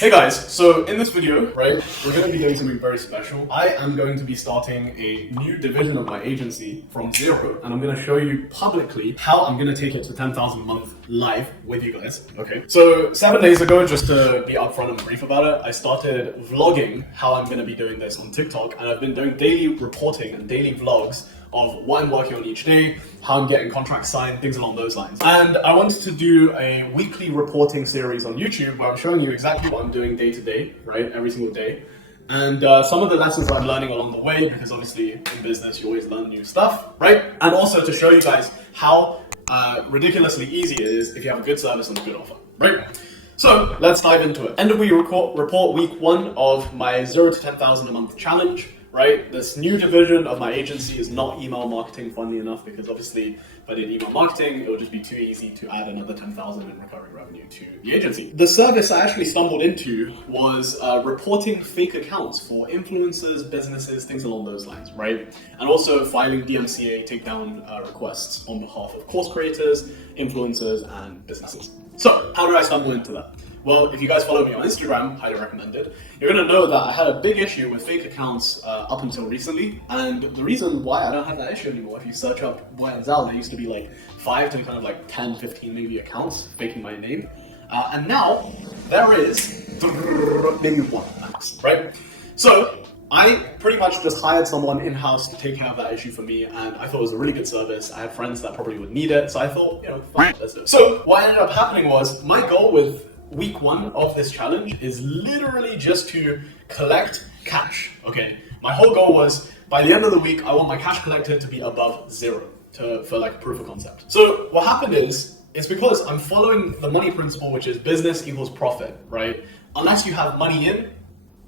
Hey guys, so in this video, right, we're going to be doing something very special. I am going to be starting a new division of my agency from zero, and I'm going to show you publicly how I'm going to take it to 10,000 a month live with you guys. Okay, so 7 days ago, just to be upfront and brief about it, I started vlogging how I'm going to be doing this on TikTok, and I've been doing daily reporting and daily vlogs of what I'm working on each day, how I'm getting contracts signed, things along those lines. And I wanted to do a weekly reporting series on YouTube where I'm showing you exactly what I'm doing day to day, right? Every single day. And some of the lessons I'm learning along the way, because obviously in business you always learn new stuff, right? And also to show you guys how ridiculously easy it is if you have a good service and a good offer, right? So let's dive into it. End of week report week 1 of my 0 to 10,000 a month challenge. Right, this new division of my agency is not email marketing, funnily enough, because obviously if I did email marketing, it would just be too easy to add another 10,000 in recurring revenue to the agency. The service I actually stumbled into was reporting fake accounts for influencers, businesses, things along those lines, right? And also filing DMCA takedown requests on behalf of course creators, influencers, and businesses. So how did I stumble into that? Well, if you guys follow me on Instagram, highly recommended, you're gonna know that I had a big issue with fake accounts up until recently. And the reason why I don't have that issue anymore, if you search up Boy and Zal, there used to be like 5 to kind of like 10, 15 maybe accounts faking my name. And now there is maybe 1 max, right? So I pretty much just hired someone in-house to take care of that issue for me, and I thought it was a really good service. I had friends that probably would need it, so I thought, fine, let's do it. So what ended up happening was my goal with week 1 of this challenge is literally just to collect cash, okay? My whole goal was, by the end of the week, I want my cash collected to be above 0 for like proof of concept. So what happened is, it's because I'm following the money principle, which is business equals profit, right? Unless you have money in,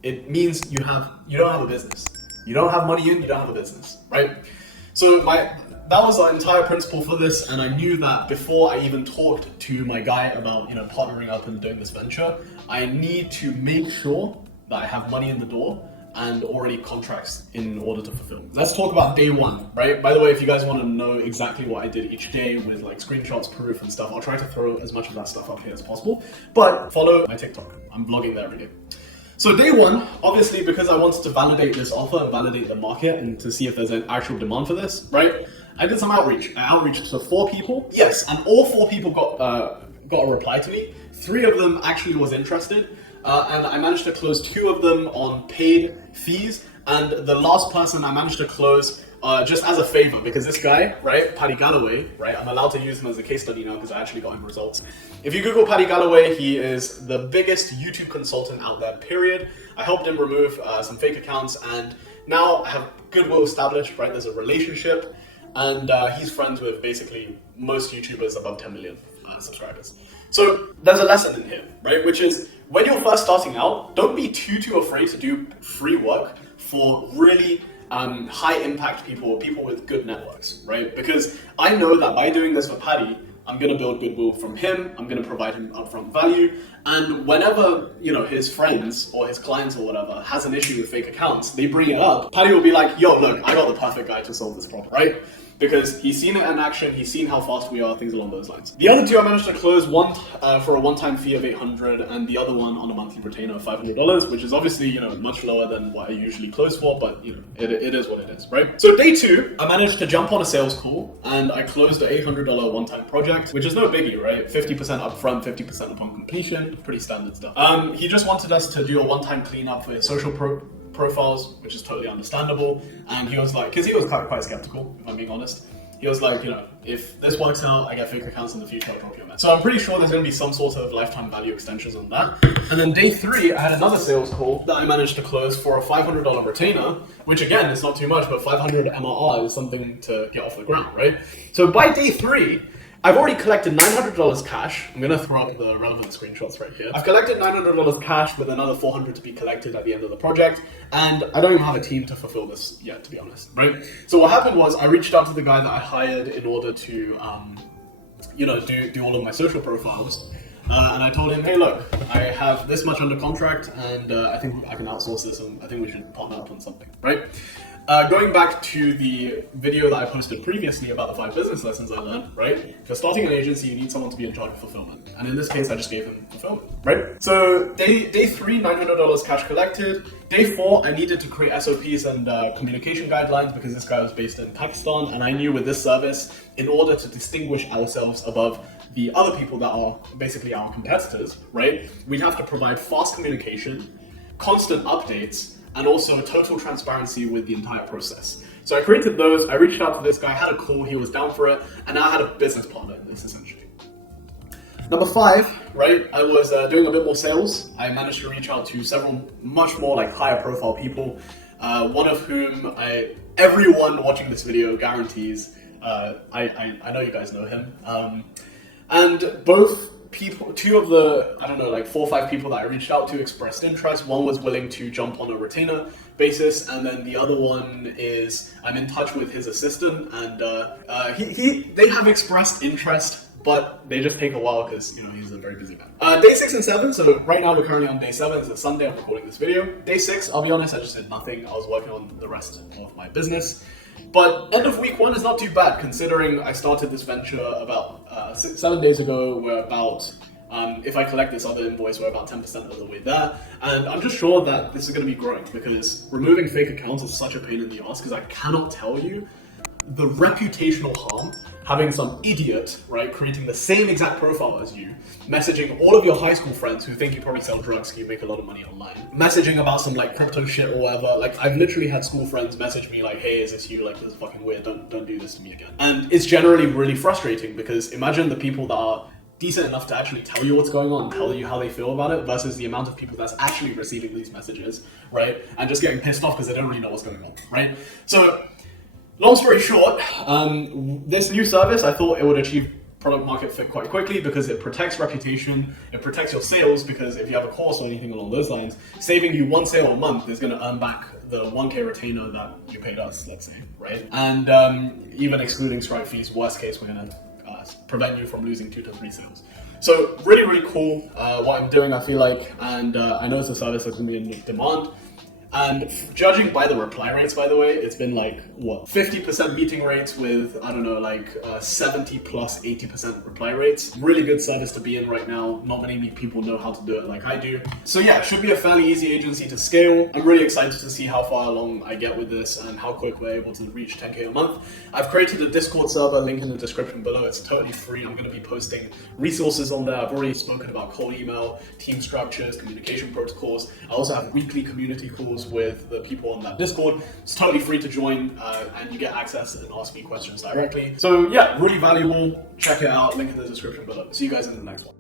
it means you don't have a business. You don't have money in, you don't have a business, right? So that was the entire principle for this, and I knew that before I even talked to my guy about partnering up and doing this venture, I need to make sure that I have money in the door and already contracts in order to fulfill. Let's talk about day 1, right? By the way, if you guys want to know exactly what I did each day with like screenshots, proof and stuff, I'll try to throw as much of that stuff up here as possible, but follow my TikTok. I'm vlogging there every day. So day 1, obviously, because I wanted to validate this offer and validate the market and to see if there's an actual demand for this, right? I did some outreach. I outreached to 4 people. Yes, and all 4 people got a reply to me. 3 of them actually was interested, and I managed to close 2 of them on paid fees. And the last person I managed to close just as a favor, because this guy, right, Paddy Galloway, right, I'm allowed to use him as a case study now because I actually got him results. If you Google Paddy Galloway, he is the biggest YouTube consultant out there, period. I helped him remove some fake accounts, and now I have goodwill established, right? There's a relationship, and he's friends with basically most YouTubers above 10 million subscribers. So there's a lesson in here, right? Which is, when you're first starting out, don't be too afraid to do free work for really high impact people with good networks, right? Because I know that by doing this for Paddy, I'm gonna build goodwill from him, I'm gonna provide him upfront value, and whenever, his friends or his clients or whatever has an issue with fake accounts, they bring it up, Paddy will be like, yo, look, I got the perfect guy to solve this problem, right? Because he's seen it in action, he's seen how fast we are, things along those lines. The other 2 I managed to close, one for a one-time fee of $800 and the other one on a monthly retainer of $500, which is obviously, much lower than what I usually close for, but it is what it is, right? So day 2, I managed to jump on a sales call and I closed an $800 one-time project, which is no biggie, right? 50% upfront, 50% upon completion, pretty standard stuff. He just wanted us to do a one-time cleanup for his social profiles, which is totally understandable. And he was like, because he was quite skeptical, if I'm being honest. He was like, if this works out, I get fake accounts in the future, I'll drop you a message. So I'm pretty sure there's going to be some sort of lifetime value extensions on that. And then day 3, I had another sales call that I managed to close for a $500 retainer, which again, is not too much, but 500 MRR is something to get off the ground, right? So by day 3, I've already collected $900 cash. I'm gonna throw up the relevant screenshots right here. I've collected $900 cash with another $400 to be collected at the end of the project. And I don't even have a team to fulfill this yet, to be honest, right? So what happened was I reached out to the guy that I hired in order to, do all of my social profiles. And I told him, hey, look, I have this much under contract and I think I can outsource this and I think we should partner up on something, right? Going back to the video that I posted previously about the 5 business lessons I learned, right? If you're starting an agency, you need someone to be in charge of fulfillment. And in this case, I just gave him fulfillment, right? So day 3, $900 cash collected. Day 4, I needed to create SOPs and communication guidelines because this guy was based in Pakistan. And I knew with this service, in order to distinguish ourselves above the other people that are basically our competitors, right? We'd have to provide fast communication, constant updates, and also total transparency with the entire process. So I created those, I reached out to this guy, had a call, he was down for it, and now I had a business partner in this essentially. Number 5, right, I was doing a bit more sales. I managed to reach out to several much more like higher profile people, one of whom everyone watching this video guarantees, I know you guys know him. And both people, 2 of the, 4 or 5 people that I reached out to expressed interest. One was willing to jump on a retainer basis, and then the other one is, I'm in touch with his assistant, and they have expressed interest, but they just take a while because, he's a very busy man. Day 6 and 7, so right now we're currently on day 7, it's a Sunday, I'm recording this video. Day 6, I'll be honest, I just did nothing. I was working on the rest of my business. But end of week 1 is not too bad, considering I started this venture about 7 days ago. We're about, if I collect this other invoice, we're about 10% of the way there. And I'm just sure that this is going to be growing because removing fake accounts is such a pain in the ass because I cannot tell you the reputational harm having some idiot, right, creating the same exact profile as you, messaging all of your high school friends who think you probably sell drugs and you make a lot of money online, messaging about some like crypto shit or whatever. Like I've literally had school friends message me like, hey, is this you? Like, this is fucking weird. Don't do this to me again. And it's generally really frustrating because imagine the people that are decent enough to actually tell you what's going on, tell you how they feel about it, versus the amount of people that's actually receiving these messages, right, and just getting pissed off because they don't really know what's going on, right? So long story short, this new service, I thought it would achieve product market fit quite quickly because it protects reputation, it protects your sales because if you have a course or anything along those lines, saving you 1 sale a month is going to earn back the 1K retainer that you paid us, let's say, right? And even excluding Stripe fees, worst case, we're going to prevent you from losing 2 to 3 sales. So really, really cool what I'm doing, I feel like, and I know it's a service that's going to be in demand. And judging by the reply rates, by the way, it's been like, what, 50% meeting rates with, 70 plus 80% reply rates. Really good service to be in right now. Not many people know how to do it like I do. So yeah, it should be a fairly easy agency to scale. I'm really excited to see how far along I get with this and how quick we're able to reach 10K a month. I've created a Discord server, link in the description below. It's totally free. I'm going to be posting resources on there. I've already spoken about cold email, team structures, communication protocols. I also have weekly community calls with the people on that Discord. It's totally free to join and you get access and ask me questions directly. So yeah, really valuable. Check it out. Link in the description below. See you guys in the next one.